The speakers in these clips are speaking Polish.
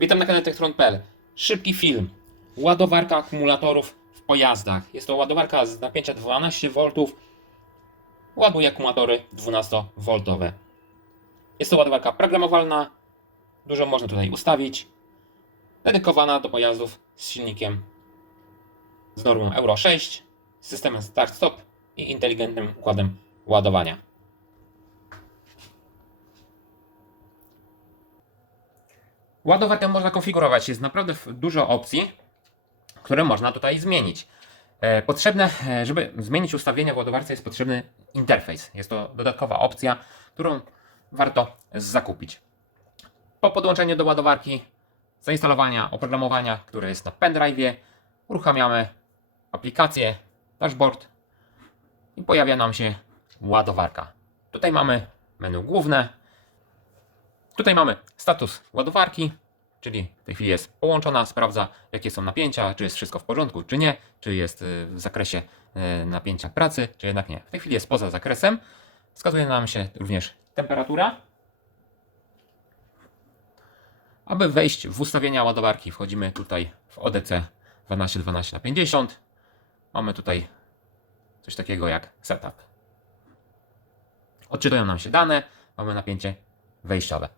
Witam na kanale Techtron.pl. Szybki film. Ładowarka akumulatorów w pojazdach. Jest to ładowarka z napięcia 12V. Ładuje akumulatory 12V. Jest to ładowarka programowalna. Dużo można tutaj ustawić. Dedykowana do pojazdów z silnikiem z normą Euro 6, systemem start-stop i inteligentnym układem ładowania. Ładowarkę można konfigurować. Jest naprawdę dużo opcji, które można tutaj zmienić. E, Potrzebne, e, żeby zmienić ustawienia w ładowarce, jest potrzebny interfejs. Jest to dodatkowa opcja, którą warto zakupić. Po podłączeniu do ładowarki, zainstalowania oprogramowania, które jest na pendrive'ie, uruchamiamy aplikację, dashboard i pojawia nam się ładowarka. Tutaj mamy menu główne, Tutaj mamy status ładowarki, czyli w tej chwili jest połączona, sprawdza jakie są napięcia, czy jest wszystko w porządku, czy nie, czy jest y, w zakresie y, napięcia pracy, czy jednak nie. W tej chwili jest poza zakresem. Wskazuje nam się również temperatura. Aby wejść w ustawienia ładowarki, wchodzimy tutaj w ODC 1212 na 50. Mamy tutaj coś takiego jak setup. Odczytują nam się dane, mamy napięcie wejściowe.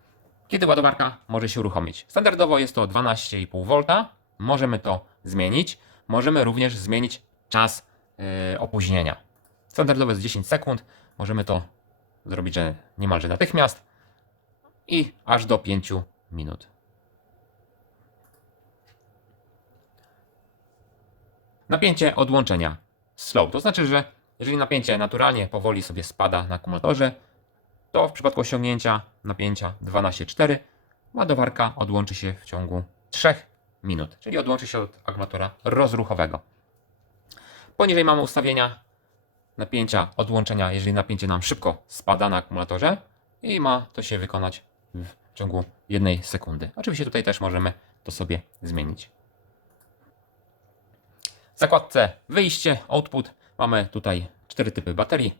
Kiedy ładowarka może się uruchomić? Standardowo jest to 12,5 V. Możemy to zmienić. Możemy również zmienić czas yy, opóźnienia. Standardowe jest 10 sekund. Możemy to zrobić że niemalże natychmiast i aż do 5 minut. Napięcie odłączenia slow. To znaczy, że jeżeli napięcie naturalnie powoli sobie spada na akumulatorze, to w przypadku osiągnięcia napięcia 12,4 ładowarka odłączy się w ciągu 3 minut, czyli odłączy się od akumulatora rozruchowego. Poniżej mamy ustawienia napięcia odłączenia, jeżeli napięcie nam szybko spada na akumulatorze i ma to się wykonać w ciągu jednej sekundy. Oczywiście tutaj też możemy to sobie zmienić. W zakładce wyjście, output mamy tutaj cztery typy baterii.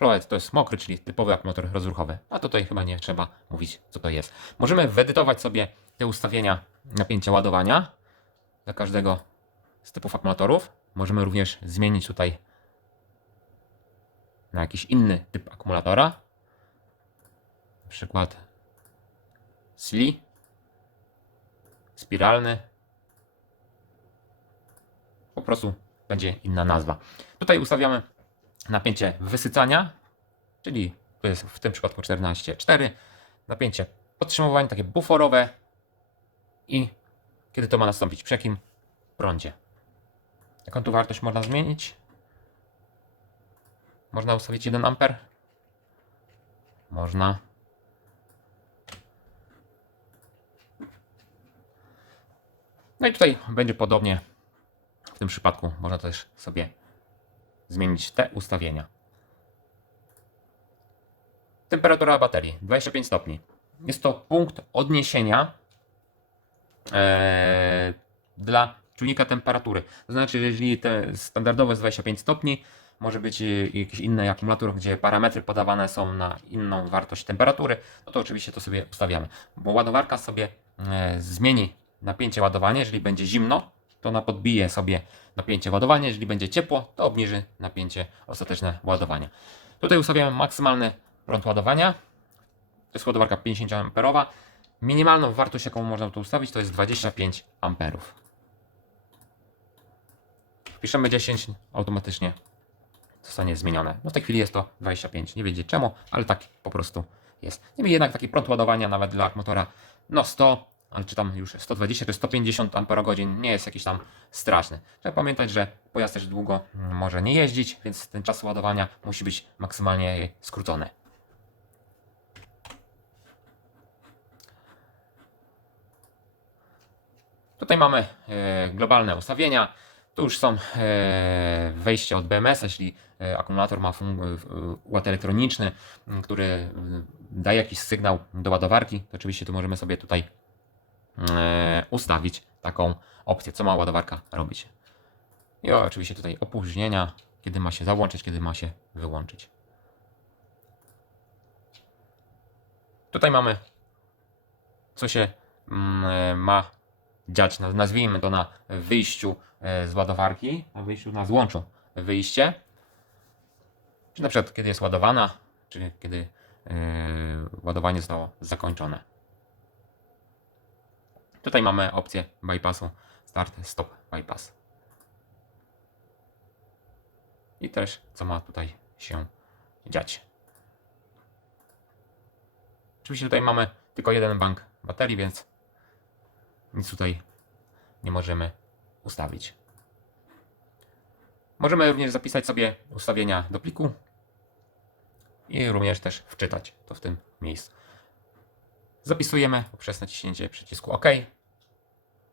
Floet to jest mokry, czyli typowy akumulator rozruchowy. A tutaj chyba nie trzeba mówić, co to jest. Możemy wyedytować sobie te ustawienia napięcia ładowania dla każdego z typów akumulatorów. Możemy również zmienić tutaj na jakiś inny typ akumulatora. Na przykład SLI, spiralny. Po prostu będzie inna nazwa. Tutaj ustawiamy napięcie wysycania, czyli to jest w tym przypadku 14,4, napięcie podtrzymywania takie buforowe i kiedy to ma nastąpić przekim w prądzie. Jaką tu wartość można zmienić? Można ustawić 1 A. Można. No i tutaj będzie podobnie. W tym przypadku można też sobie zmienić te ustawienia. Temperatura baterii 25 stopni. Jest to punkt odniesienia e, dla czujnika temperatury. To znaczy, jeżeli te standardowe jest 25 stopni, może być e, jakiś inny akumulator, gdzie parametry podawane są na inną wartość temperatury, no to oczywiście to sobie ustawiamy. Bo ładowarka sobie e, zmieni napięcie ładowania, jeżeli będzie zimno, to ona podbije sobie napięcie ładowania, jeżeli będzie ciepło, to obniży napięcie ostateczne ładowania. Tutaj ustawiamy maksymalny prąd ładowania. To jest ładowarka 50 A. Minimalną wartość, jaką można tu ustawić, to jest 25 A. Wpiszemy 10, automatycznie zostanie zmienione. No w tej chwili jest to 25. Nie wiedzieć czemu, ale tak po prostu jest. Niemniej jednak taki prąd ładowania nawet dla motora no 100, ale czy tam już 120 czy 150 Ah nie jest jakiś tam straszny. Trzeba pamiętać, że pojazd też długo może nie jeździć, więc ten czas ładowania musi być maksymalnie skrócony. Tutaj mamy e, globalne ustawienia. Tu już są e, wejścia od BMS, jeśli e, akumulator ma ład elektroniczny, który daje jakiś sygnał do ładowarki, to oczywiście tu możemy sobie tutaj ustawić taką opcję, co ma ładowarka robić. I oczywiście tutaj opóźnienia, kiedy ma się załączyć, kiedy ma się wyłączyć. Tutaj mamy, co się mm, ma dziać, naz- nazwijmy to na wyjściu e, z ładowarki, na wyjściu na złączu wyjście. Czy na przykład kiedy jest ładowana, czy kiedy e, ładowanie zostało zakończone. Tutaj mamy opcję bypassu start, stop, bypass. I też co ma tutaj się dziać. Oczywiście tutaj mamy tylko jeden bank baterii, więc nic tutaj nie możemy ustawić. Możemy również zapisać sobie ustawienia do pliku i również też wczytać to w tym miejscu. Zapisujemy poprzez naciśnięcie przycisku OK.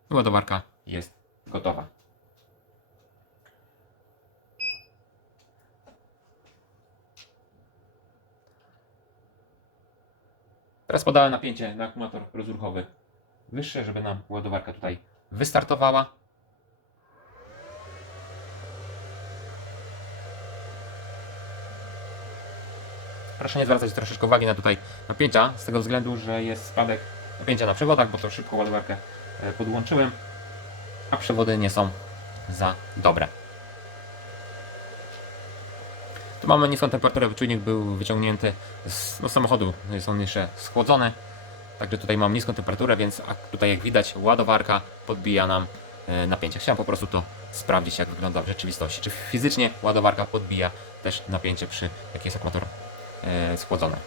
Ładowarka jest gotowa. Teraz podałem napięcie na akumulator rozruchowy wyższe, żeby nam ładowarka tutaj wystartowała. Proszę nie zwracać troszeczkę uwagi na tutaj napięcia, z tego względu, że jest spadek napięcia na przewodach, bo to szybko ładowarkę e, podłączyłem, a przewody nie są za dobre. Tu mamy niską temperaturę, czujnik był wyciągnięty z no, samochodu, jest on jeszcze schłodzony. Także tutaj mam niską temperaturę, więc tutaj jak widać ładowarka podbija nam e, napięcie. Chciałem po prostu to sprawdzić jak wygląda w rzeczywistości. Czy fizycznie ładowarka podbija też napięcie przy jak jest e, schłodzony.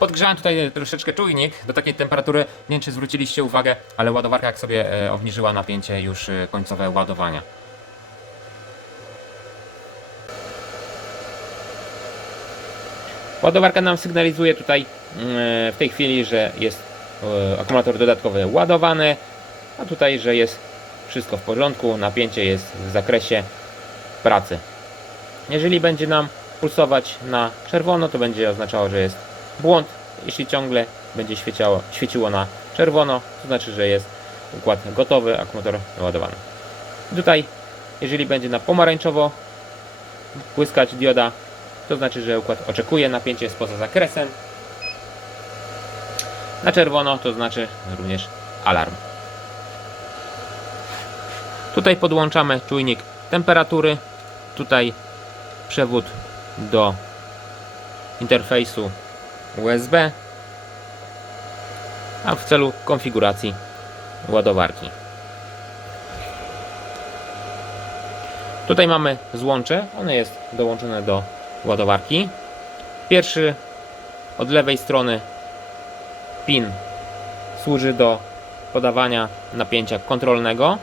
Podgrzałem tutaj troszeczkę czujnik do takiej temperatury. Nie wiem, czy zwróciliście uwagę, ale ładowarka jak sobie e, obniżyła napięcie już e, końcowe ładowania. Ładowarka nam sygnalizuje tutaj mm, w tej chwili, że jest e, akumulator dodatkowy ładowany, a tutaj, że jest wszystko w porządku, napięcie jest w zakresie pracy. Jeżeli będzie nam pulsować na czerwono, to będzie oznaczało, że jest błąd. Jeśli ciągle będzie świeciało, świeciło na czerwono, to znaczy, że jest układ gotowy, akumulator naładowany. Tutaj, jeżeli będzie na pomarańczowo błyskać dioda, to znaczy, że układ oczekuje, napięcie jest poza zakresem. Na czerwono to znaczy również alarm. Tutaj podłączamy czujnik temperatury. Tutaj przewód do interfejsu USB, a w celu konfiguracji ładowarki. Tutaj mamy złącze, one jest dołączone do ładowarki. Pierwszy od lewej strony pin służy do podawania napięcia kontrolnego.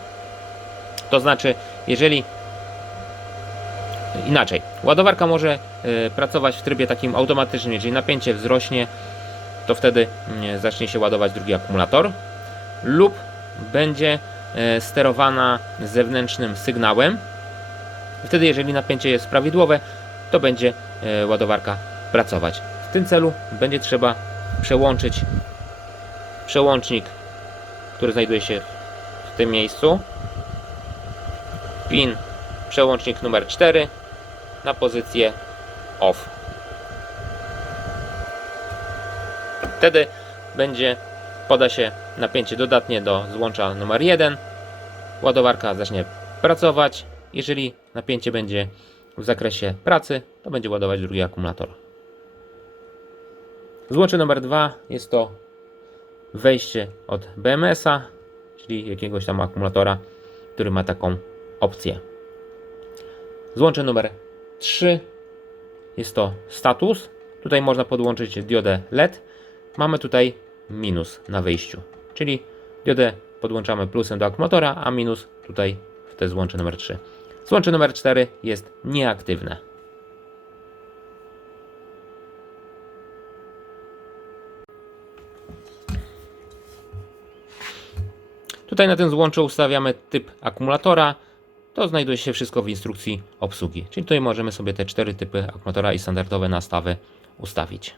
To znaczy, jeżeli inaczej, ładowarka może y, pracować w trybie takim automatycznym. Jeżeli napięcie wzrośnie, to wtedy y, zacznie się ładować drugi akumulator, lub będzie y, sterowana zewnętrznym sygnałem. Wtedy, jeżeli napięcie jest prawidłowe, to będzie y, ładowarka pracować. W tym celu będzie trzeba przełączyć przełącznik, który znajduje się w tym miejscu. Pin przełącznik numer 4 na pozycję off. Wtedy będzie poda się napięcie dodatnie do złącza numer 1. Ładowarka zacznie pracować. Jeżeli napięcie będzie w zakresie pracy, to będzie ładować drugi akumulator. Złącze numer 2 jest to wejście od BMS-a, czyli jakiegoś tam akumulatora, który ma taką opcję. Złącze numer 3 jest to status. Tutaj można podłączyć diodę LED. Mamy tutaj minus na wyjściu, czyli diodę podłączamy plusem do akumulatora, a minus tutaj w te złącze numer 3. Złącze numer 4 jest nieaktywne. Tutaj na tym złączu ustawiamy typ akumulatora. To znajduje się wszystko w instrukcji obsługi. Czyli tutaj możemy sobie te cztery typy akumulatora i standardowe nastawy ustawić.